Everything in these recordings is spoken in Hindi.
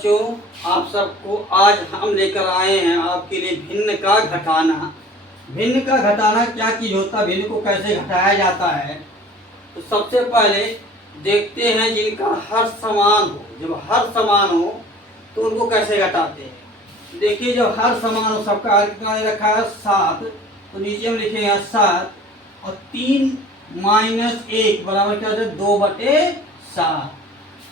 बच्चों, आप सबको आज हम लेकर आए हैं आपके लिए भिन्न का घटाना। भिन्न का घटाना क्या चीज होता है, भिन्न को कैसे घटाया जाता है। तो सबसे पहले देखते हैं जिनका हर समान हो। जब हर समान हो तो उनको कैसे घटाते हैं। देखिए जब हर समान हो, सबका हर कितना रखा है 7, तो नीचे हम लिखेंगे 7 और 3 माइनस 1 बराबर क्या होता है 2/7।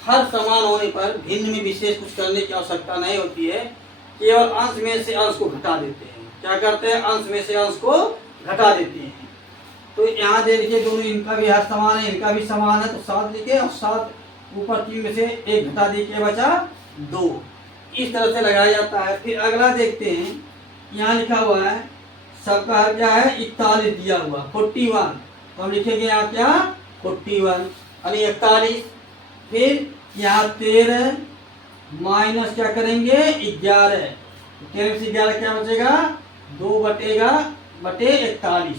हर समान होने पर भिन्न में विशेष कुछ करने की आवश्यकता नहीं होती है, केवल अंश में से अंश को घटा देते हैं। क्या करते हैं, अंश में से अंश को घटा देते हैं। तो यहाँ दे लिखिए दोनों, इनका भी हर समान है, इनका भी समान है, तो 7 लिखे और 7 ऊपर 3 में से 1 घटा दी के बचा 2। इस तरह से लगाया जाता है। फिर अगला देखते हैं, यहाँ लिखा हुआ है सबका हर क्या है 41 दिया हुआ 41, तो हम लिखेंगे यहाँ क्या 41 यानी 41। फिर यहाँ 13 माइनस क्या करेंगे 11, 13 में से 11 क्या बचेगा 2/41,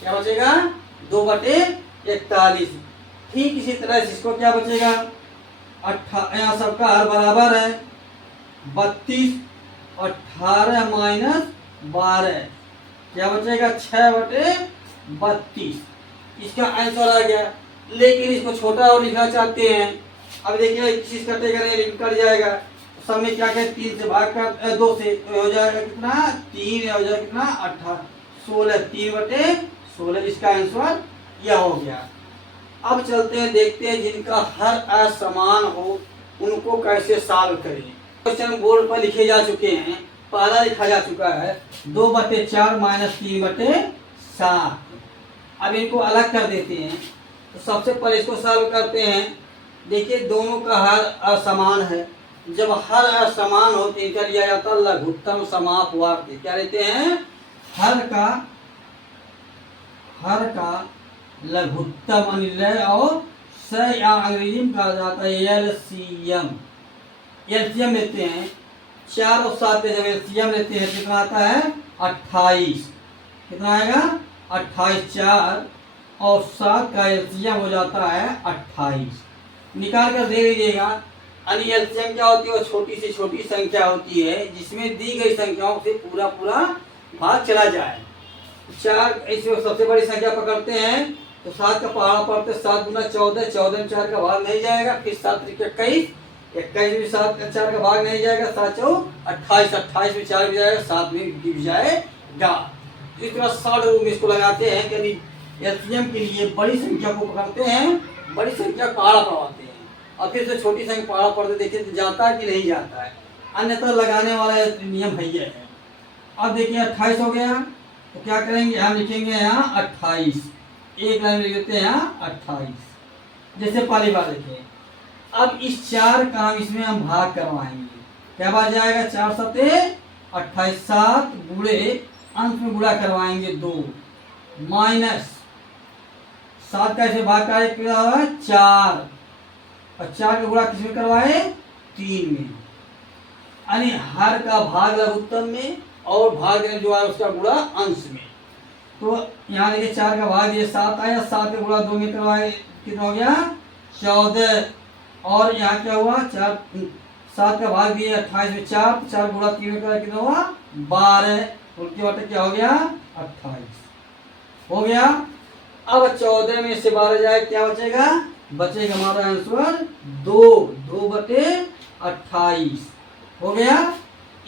क्या बचेगा 2/41। ठीक इसी तरह से इसको क्या बचेगा यहाँ सबका हर बराबर है 32, 18 माइनस 12 क्या बचेगा 6/32। इसका आंसर आ गया। लेकिन इसको छोटा और लिखना चाहते हैं। अब देखिए चीज कटेगा नहीं, लेकिन कट जाएगा। सब में क्या क्या 3 से भाग कर 2 से तो हो जाएगा कितना 3, हो जाएगा कितना 18, 16, 3/16। इसका आंसर यह हो गया। अब चलते हैं देखते हैं जिनका हर असमान हो उनको कैसे सॉल्व करें। क्वेश्चन बोर्ड पर लिखे जा चुके हैं। पहला लिखा जा चुका है 2/4 माइनस 3/7। अब इनको अलग कर देते हैं। तो सबसे पहले इसको सॉल्व करते हैं। देखिए दोनों का हर असमान है। जब हर असमान हो तो इनका लिया जाता है लघुत्तम समापवर्त। क्या लेते हैं, हर का लघुत्तम अनिलय और स या अंग्रेजी में कहा जाता है एलसीएम। एलसीएम लेते हैं 4 और 7 पे जब एलसीएम लेते हैं कितना आता है 28। कितना आएगा 28, 4 और 7 का एलसीएम हो जाता है 28। निकाल कर दे दीजिएगा। यानी एलसीएम क्या होती है, वो छोटी से छोटी संख्या होती है जिसमें दी गई संख्याओं से पूरा भाग चला जाए। 4 इसमें सबसे बड़ी संख्या पकड़ते हैं तो 7 का पहाड़ा पड़ते 7 गुना 14, 14 में 4 का भाग नहीं जाएगा। फिर 7 त्रिक 21, 21 में 7 का 4 का भाग नहीं जाएगा। 7 चौक 28, 28 में 4 भी जाएगा, 7 में भी जाएगा। तो इस तरह शॉर्ट रूप में इसको लगाते हैं कि एलसीएम के लिए बड़ी संख्या को पकड़ते हैं, बड़ी संख्या पहाड़ा पड़वाते हैं और फिर से छोटी संख्या पहाड़ा पड़ते देखिए तो जाता है कि नहीं जाता है। अन्यथा लगाने वाला नियम है ये है। अब देखिए 28 हो गया तो क्या करेंगे, हम लिखेंगे यहाँ 28, एक लाइन लिख देते हैं यहाँ 28। जैसे पहली बार देखिए। अब इस 4 का हम इसमें हम भाग करवाएंगे। क्या बात जाएगा 4 सते 28, 7 गुणे अंत में गुणा करवाएंगे 2 माइनस 7 का ऐसे भाग का हुआ 4 और 4 का गुणा किसमें करवाए 3 में। यानी हर का भाग लघुत्तम में और भाग जो है उसका गुणा अंश में। तो यहाँ देखिए 4 का भाग ये 7 आया, 7 का गुणा 2 में करवाए कितना हो गया 14। और यहाँ क्या हुआ 7 का भाग दिए 28 में 4, 4 गुणा 3 में करवाए कितना हुआ 12। उनके बटे क्या हो गया 28 हो गया। अब 14 में से 12 जाए क्या बचेगा, बचेगा हमारा आंसर 2/28 हो गया।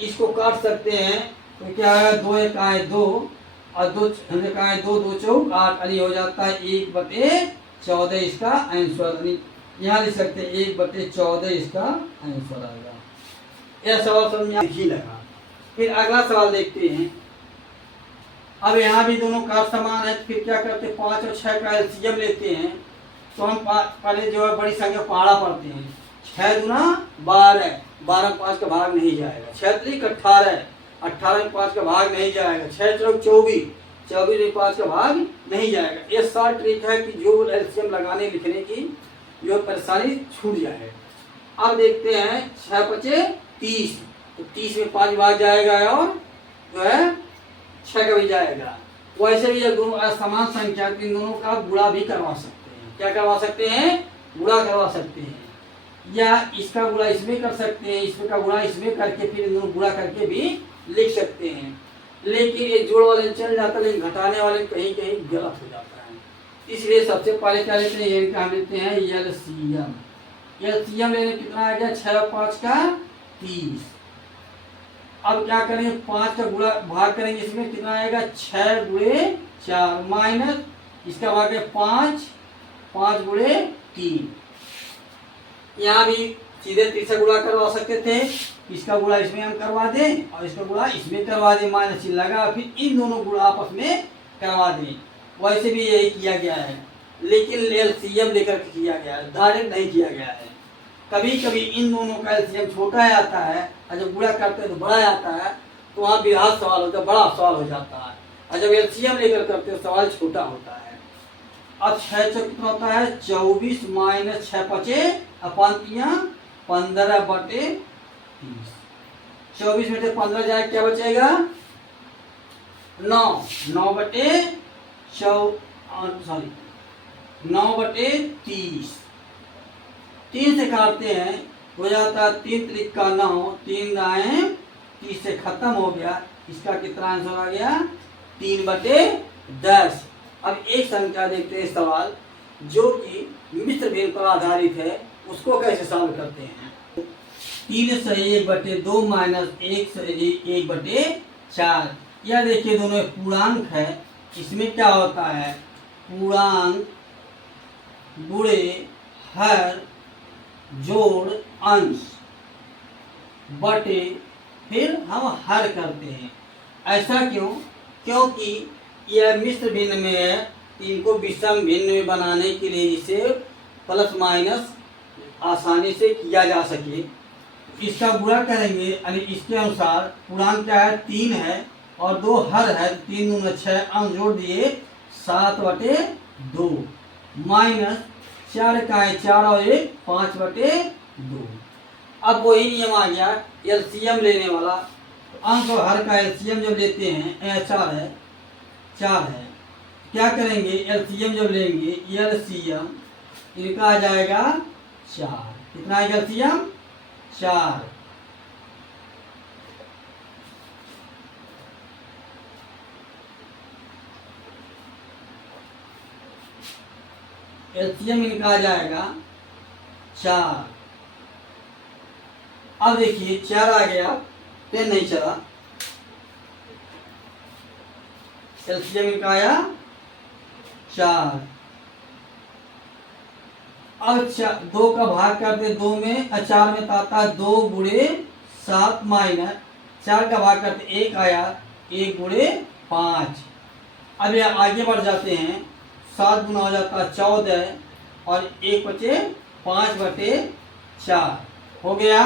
इसको काट सकते हैं तो क्या है 2 1 आए 2 और 2 आए 2, 2 चौक 8 यानी हो जाता है 1/14 इसका आंसर। यहाँ लिख सकते हैं 1/14 इसका आंसर आएगा। यह सवाल समझ में ही लगा। फिर अगला सवाल देखते हैं। अब यहाँ भी दोनों का समान है। फिर क्या करते हैं 5 और 6 का एलसीएम लेते हैं। तो हम पहले जो है बड़ी संख्या पहाड़ा पढ़ते हैं। 6 दूना 12, 12 में 5 का भाग नहीं जाएगा। 6 त्रिक 18, 18 में 5 का भाग नहीं जाएगा। 6 चौक 24, 24 में 5 का भाग नहीं जाएगा। ये शॉर्ट ट्रिक है कि जो एलसीएम लगाने लिखने की जो परेशानी छूट जाए। अब देखते हैं 6 5 30, तो 30 में 5 भाग जाएगा और जो है 6 का भी जाएगा। वैसे भी दोनों असमान संख्या इन दोनों का गुणा भी करवा सकते हैं। क्या करवा सकते हैं, गुणा करवा सकते हैं। या इसका गुणा इसमें कर सकते हैं, इसमें का गुणा इसमें करके फिर इन दोनों गुणा करके भी लिख सकते हैं। लेकिन ये जोड़ वाले चल जाता है, लेकिन घटाने वाले कहीं कहीं गलत हो जाता है। इसलिए सबसे पहले क्या लेते हैं, इनका हम लेते हैं एलसीएम। एलसीएम लेने कितना आ गया, 6 और 5 का 30। अब क्या करेंगे, 5 का गुणा भाग करेंगे, इसमें कितना आएगा 6 गुणे 4 माइनस इसका भाग है 5, 5 गुणे 3। यहाँ भी सीधे 30 से गुणा करवा सकते थे, इसका गुणा इसमें हम करवा दें और इसका गुणा इसमें करवा दें, माइनस चिन्ह लगा, फिर इन दोनों गुणा आपस में करवा दें। वैसे भी यही किया गया है, लेकिन एलसीएम लेकर के किया गया है, डायरेक्ट नहीं किया गया है। कभी कभी इन दोनों का एलसीएम छोटा आता है और जब गुणा करते हैं तो बड़ा आता है, तो वहाँ बृहद सवाल होता है, बड़ा सवाल हो जाता है। और जब एलसीएम लेकर करते हैं सवाल छोटा होता है। अब 6 चौक कितना होता है, 24 माइनस 6 पचे अपंतियाँ 15 बटे 30। 24 में से 15 जाए क्या बचेगा, 9, 9 बटे 30। 3 से काटते हैं, हो जाता है 3 त्रिक का 9, 3 दाएं 30 से खत्म हो गया। इसका कितना आंसर आ गया, 3/10। अब एक संख्या देखते हैं सवाल जो कि मिश्र भिन्न पर आधारित है, उसको कैसे सॉल्व करते हैं। 3 से 1/2 माइनस 1 से 1/4। यह देखिए दोनों पूर्णांक है, इसमें क्या होता है, पूर्णांक गुणे हर जोड़ अंश बटे फिर हम हर करते हैं। ऐसा क्यों, क्योंकि यह मिश्र भिन्न में है, इनको विषम भिन्न में बनाने के लिए इसे प्लस माइनस आसानी से किया जा सके। इसका गुणा करेंगे यानी इसके अनुसार पूर्णांक क्या है, 3 है और 2 हर है, 3 दूना 6 अंश जोड़ दिए 7/2 माइनस 4 का है 4 और 1 5/2। अब वही नियम आ गया एलसीएम लेने वाला। अंश और हर का एलसीएम जब लेते हैं 4 है, क्या करेंगे, एलसीएम जब लेंगे एलसीएम इनका आ जाएगा 4। कितना आएगा एलसीएम, 4। एलसीएम इनका आ जाएगा 4। अब देखिए 4 आ गया, पेन नहीं चला, एलसीएम इनका आया 4। अब 2 का भाग करते 2 में 4 में आता है 2 गुणे 7 माइनस 4 का भाग करते 1 आया 1 गुणे 5। अब ये आगे बढ़ जाते हैं, 7 गुना हो जाता है 14 और 1 बचे 5/4 हो गया।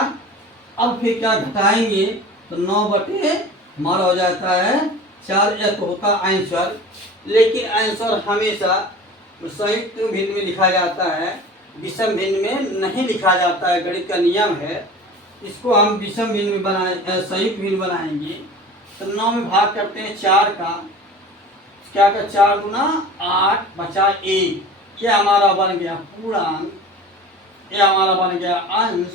अब फिर क्या घटाएंगे तो 9 हमारा हो जाता है 4। यह तो होता आंसर, लेकिन आंसर हमेशा संयुक्त भिन्न में लिखा जाता है, विषम भिन्न में नहीं लिखा जाता है, गणित का नियम है। इसको हम विषम भिन्न में बनाए, संयुक्त भिन्न बनाएंगे तो 9 में भाग करते हैं 4 का, क्या का 4 गुना 8 बचा 1, ये हमारा बन गया पूर्णांक, ये हमारा बन गया अंश,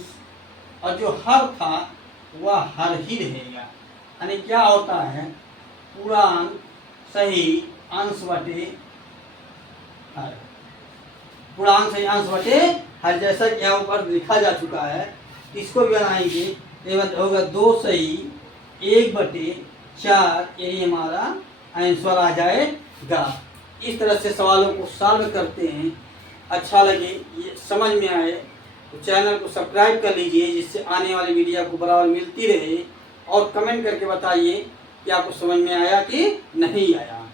और जो हर था वह हर ही रहेगा। यानी क्या होता है, पूर्णांक सही अंश बटे हर, पूर्णांक सही अंश बटे हर, जैसा कि यहाँ ऊपर लिखा जा चुका है। इसको भी बनाएंगे, ये होगा 2 सही 1/4, यही हमारा आंसर आ जाएगा। इस तरह से सवालों को सॉल्व करते हैं। अच्छा लगे, ये समझ में आए तो चैनल को सब्सक्राइब कर लीजिए, जिससे आने वाली वीडियो आपको बराबर मिलती रहे। और कमेंट करके बताइए कि आपको समझ में आया कि नहीं आया।